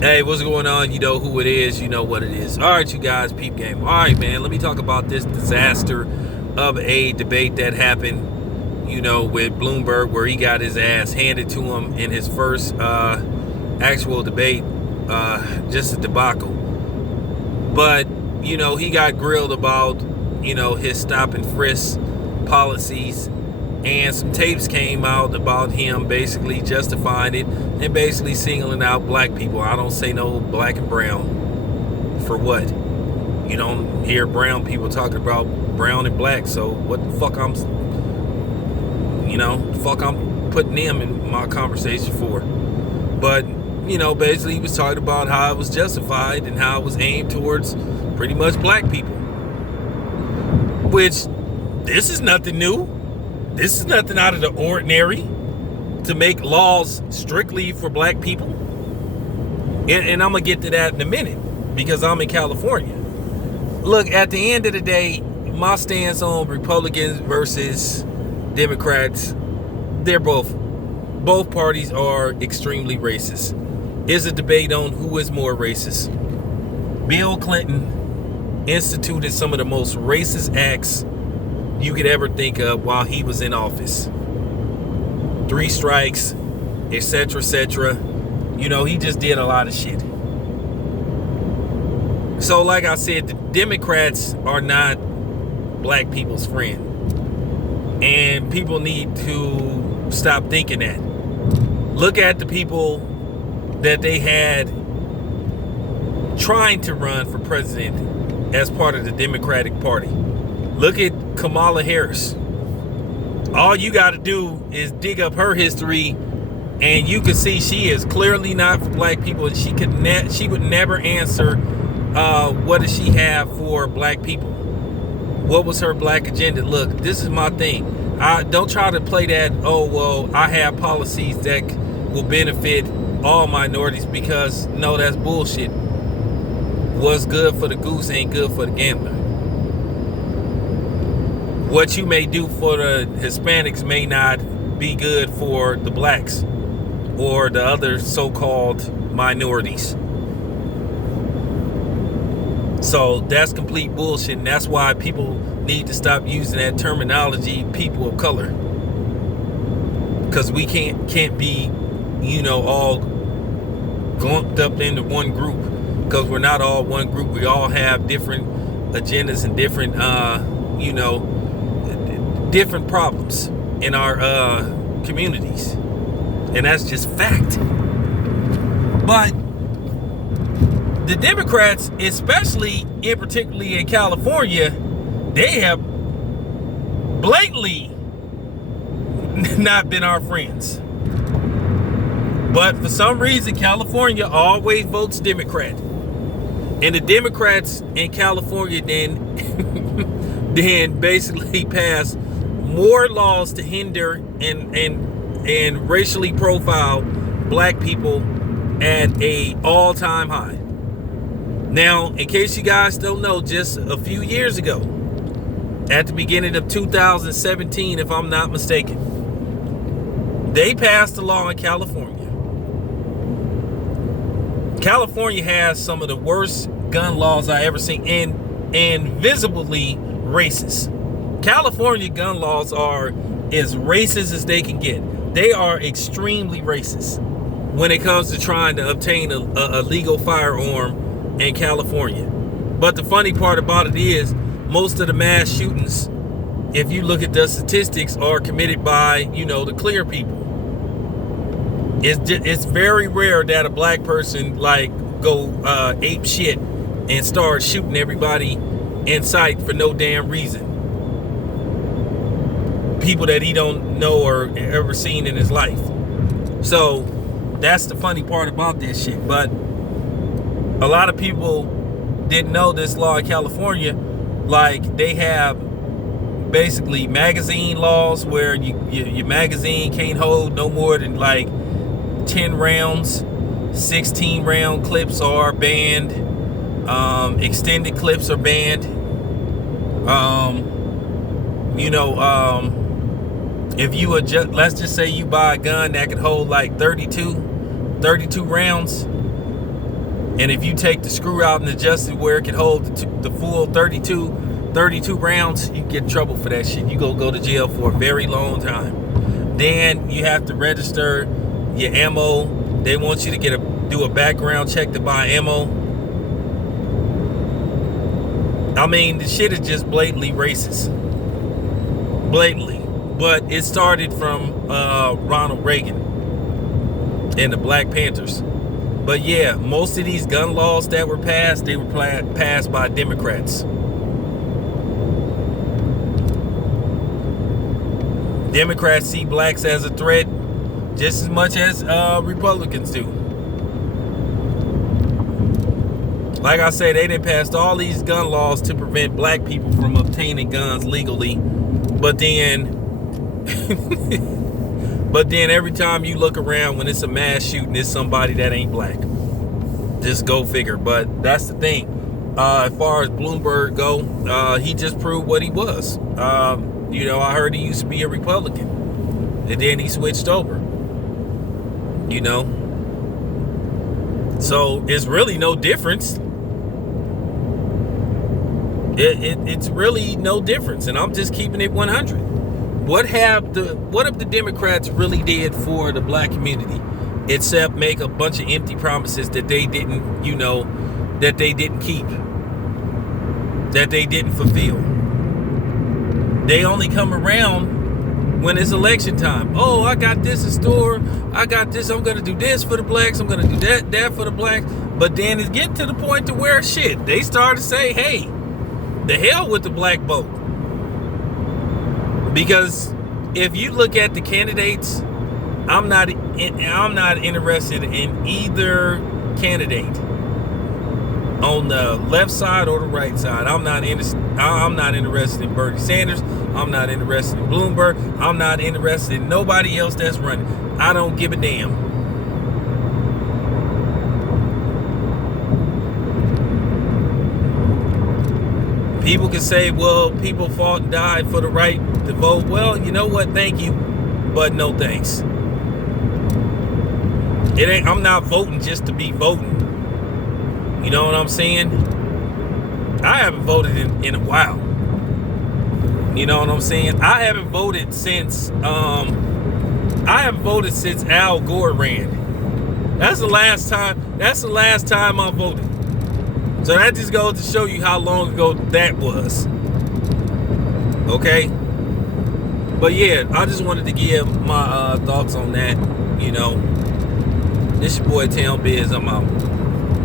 Hey, what's going on? You know who it is. You know what it is. All right, you guys, peep game. All right, man, let me talk about this disaster of a debate that happened, with Bloomberg, where he got his ass handed to him in his first actual debate. Just a debacle. But, he got grilled about, his stop and frisk policies. And some tapes came out about him basically justifying it and basically singling out black people. I don't say no black and brown. For what? You don't hear brown people talking about brown and black. So what the fuck I'm putting them in my conversation for? But, basically he was talking about how it was justified and how it was aimed towards pretty much black people. Which, this is nothing new. This is nothing out of the ordinary to make laws strictly for black people. And I'm going to get to that in a minute because I'm in California. Look, at the end of the day, my stance on Republicans versus Democrats, both parties are extremely racist. It's a debate on who is more racist. Bill Clinton instituted some of the most racist acts you could ever think of while he was in office. 3 strikes, etc., etc. He just did a lot of shit. So like I said, the Democrats are not black people's friend. And people need to stop thinking that. Look at the people that they had trying to run for president as part of the Democratic Party. Look at Kamala Harris. All you got to do is dig up her history, and you can see she is clearly not for black people. And she would never answer, what does she have for black people? What was her black agenda? Look, this is my thing. Don't try to play that. Oh well, I have policies that will benefit all minorities, because no, that's bullshit. What's good for the goose ain't good for the gambler. What you may do for the Hispanics may not be good for the blacks or the other so-called minorities. So that's complete bullshit, and that's why people need to stop using that terminology, people of color. Because we can't be, all clumped up into one group. Because we're not all one group. We all have different agendas and different, different problems in our communities, and that's just fact. But the Democrats, especially particularly in California, they have blatantly not been our friends. But for some reason, California always votes Democrat, and the Democrats in California then basically pass more laws to hinder and racially profile black people at a all-time high. Now, in case you guys don't know, just a few years ago, at the beginning of 2017, if I'm not mistaken, they passed a law in California. California has some of the worst gun laws I ever seen, and visibly racist. California gun laws are as racist as they can get. They are extremely racist when it comes to trying to obtain a legal firearm in California. But the funny part about it is, most of the mass shootings, if you look at the statistics, are committed by, the clear people. It's very rare that a black person go ape shit and start shooting everybody in sight for no damn reason. People that he don't know or ever seen in his life. So that's the funny part about this shit. But a lot of people didn't know this law in California. Like, they have basically magazine laws where your magazine can't hold no more than 10 rounds. 16 round clips are banned. Extended clips are banned. If you adjust, let's just say you buy a gun that could hold 32 rounds, And if you take the screw out and adjust it where it can hold the full 32 rounds, you get in trouble for that shit. You go to jail for a very long time. Then you have to register your ammo. They want you to do a background check to buy ammo. I mean, the shit is just blatantly racist. Blatantly. But it started from Ronald Reagan and the Black Panthers. But yeah, most of these gun laws that were passed, they were passed by Democrats. Democrats see blacks as a threat just as much as Republicans do. Like I said, they done passed all these gun laws to prevent black people from obtaining guns legally. But then every time you look around when it's a mass shooting, it's somebody that ain't black. Just go figure. But that's the thing. As far as Bloomberg go, he just proved what he was. I heard he used to be a Republican. And then he switched over. So it's really no difference. It's really no difference. And I'm just keeping it 100. What if the Democrats really did for the black community, except make a bunch of empty promises that they didn't, that they didn't keep, that they didn't fulfill? They only come around when it's election time. Oh, I got this in store. I got this. I'm gonna do this for the blacks. I'm gonna do that for the blacks. But then it's getting to the point to where shit, they start to say, hey, the hell with the black vote. Because if you look at the candidates, I'm not interested in either candidate on the left side or the right side. I'm not interested in Bernie Sanders. I'm not interested in Bloomberg. I'm not interested in nobody else that's running. I don't give a damn. People can say, well, people fought and died for the right to vote. Well, you know what? Thank you, but no thanks. I'm not voting just to be voting. You know what I'm saying? I haven't voted in a while. You know what I'm saying? I haven't voted since Al Gore ran. That's the last time I voted. So that just goes to show you how long ago that was. Okay? But yeah, I just wanted to give my thoughts on that. This your boy Town Biz. I'm out.